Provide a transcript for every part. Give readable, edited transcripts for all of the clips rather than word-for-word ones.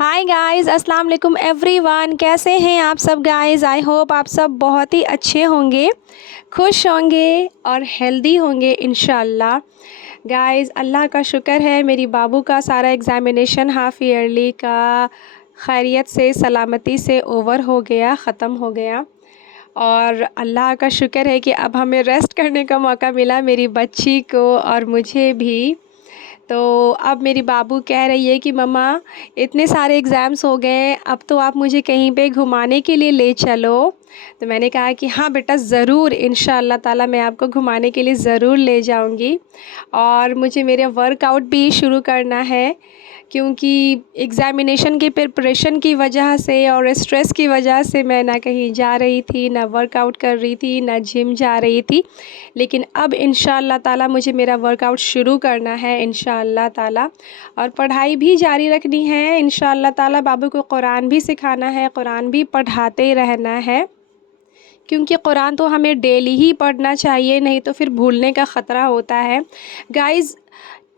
Hi guys, अस्सलाम वालेकुम everyone. कैसे हैं आप सब गाइस? आई होप आप सब बहुत ही अच्छे होंगे, खुश होंगे और हेल्दी होंगे इंशाल्लाह। गाइस अल्लाह का शुक्र है, मेरी बाबू का सारा एग्ज़ामिनेशन हाफ़ ईयरली का खैरियत से सलामती से ओवर हो गया, ख़त्म हो गया। और अल्लाह का शुक्र है कि अब हमें रेस्ट करने का मौका मिला, मेरी बच्ची को और मुझे भी। तो अब मेरी बाबू कह रही है कि मम्मा इतने सारे एग्ज़ाम्स हो गए, अब तो आप मुझे कहीं पे घुमाने के लिए ले चलो। तो मैंने कहा कि हाँ बेटा, ज़रूर इंशाअल्लाह ताला मैं आपको घुमाने के लिए ज़रूर ले जाऊंगी। और मुझे मेरे वर्कआउट भी शुरू करना है, क्योंकि एग्ज़ामिनेशन की प्रिपरेशन की वजह से और स्ट्रेस की वजह से मैं ना कहीं जा रही थी, ना वर्कआउट कर रही थी, ना जिम जा रही थी। लेकिन अब इंशाअल्लाह ताला मुझे मेरा वर्कआउट शुरू करना है इंशाअल्लाह ताला, और पढ़ाई भी जारी रखनी है इंशाअल्लाह ताला। बाबू को कुरान भी सिखाना है, कुरान भी पढ़ाते रहना है, क्योंकि कुरान तो हमें डेली ही पढ़ना चाहिए, नहीं तो फिर भूलने का ख़तरा होता है। गाइज़,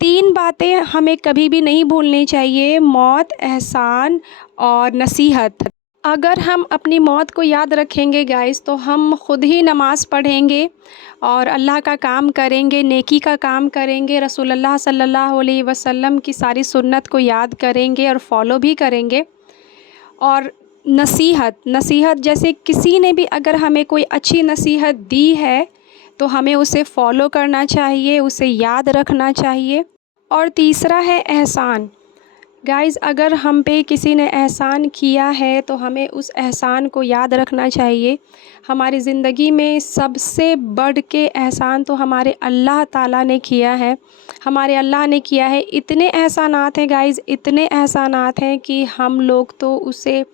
3 बातें हमें कभी भी नहीं भूलनी चाहिए: मौत, एहसान और नसीहत। अगर हम अपनी मौत को याद रखेंगे गाइस, तो हम ख़ुद ही नमाज़ पढ़ेंगे और अल्लाह का काम करेंगे, नेकी का काम करेंगे, रसूलुल्लाह सल्लल्लाहु अलैहि वसल्लम की सारी सुन्नत को याद करेंगे और फॉलो भी करेंगे। और नसीहत जैसे किसी ने भी अगर हमें कोई अच्छी नसीहत दी है तो हमें उसे फॉलो करना चाहिए, उसे याद रखना चाहिए। और तीसरा है एहसान। गाइज़, अगर हम पे किसी ने एहसान किया है तो हमें उस एहसान को याद रखना चाहिए। हमारी ज़िंदगी में सबसे बढ़ के एहसान तो हमारे अल्लाह ताला ने किया है, हमारे अल्लाह ने किया है। इतने एहसानात हैं गाइज़, इतने एहसानात हैं कि हम लोग तो उसे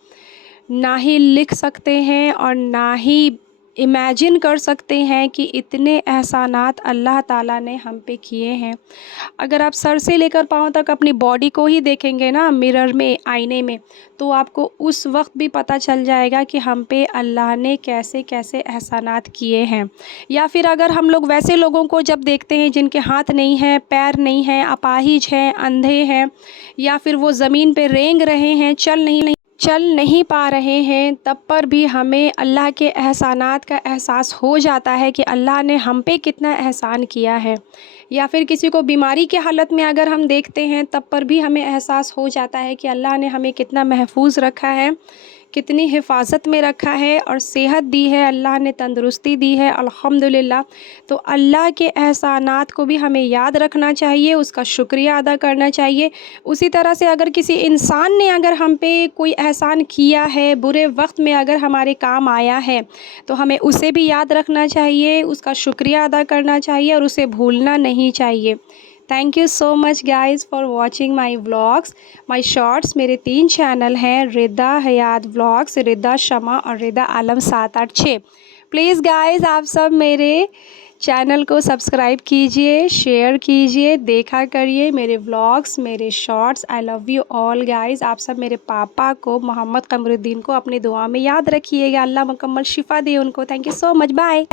ना ही लिख सकते हैं और ना ही इमेजिन कर सकते हैं कि इतने एहसानात अल्लाह ताला ने हम पे किए हैं। अगर आप सर से लेकर पाँव तक अपनी बॉडी को ही देखेंगे ना मिरर में, आईने में, तो आपको उस वक्त भी पता चल जाएगा कि हम पे अल्लाह ने कैसे कैसे एहसानात किए हैं। या फिर अगर हम लोग वैसे लोगों को जब देखते हैं जिनके हाथ नहीं हैं, पैर नहीं हैं, अपाहिज हैं, अंधे हैं, या फिर वो ज़मीन पे रेंग रहे हैं, चल नहीं पा रहे हैं, तब पर भी हमें अल्लाह के एहसानात का एहसास हो जाता है कि अल्लाह ने हम पे कितना एहसान किया है। या फिर किसी को बीमारी के हालत में अगर हम देखते हैं, तब पर भी हमें एहसास हो जाता है कि अल्लाह ने हमें कितना महफूज रखा है, कितनी हिफाजत में रखा है, और सेहत दी है, अल्लाह ने तंदुरुस्ती दी है, अल्हम्दुलिल्लाह। तो अल्लाह के एहसानात को भी हमें याद रखना चाहिए, उसका शुक्रिया अदा करना चाहिए। उसी तरह से अगर किसी इंसान ने अगर हम पे कोई एहसान किया है, बुरे वक्त में अगर हमारे काम आया है, तो हमें उसे भी याद रखना चाहिए, उसका शुक्रिया अदा करना चाहिए और उसे भूलना नहीं चाहिए। Thank you so much guys for watching my vlogs, my shorts. मेरे 3 चैनल हैं, रिदा हयात व्लॉग्स, रिदा शमा और रिदा आलम 786। प्लीज़ गाइज़, आप सब मेरे चैनल को सब्सक्राइब कीजिए, शेयर कीजिए, देखा करिए मेरे व्लॉग्स, मेरे shorts. I love you all guys. आप सब मेरे पापा को, मोहम्मद कमरुद्दीन को, अपनी दुआ में याद रखिएगा। अल्लाह मुकम्मल शिफा दे उनको। Thank you so much, bye.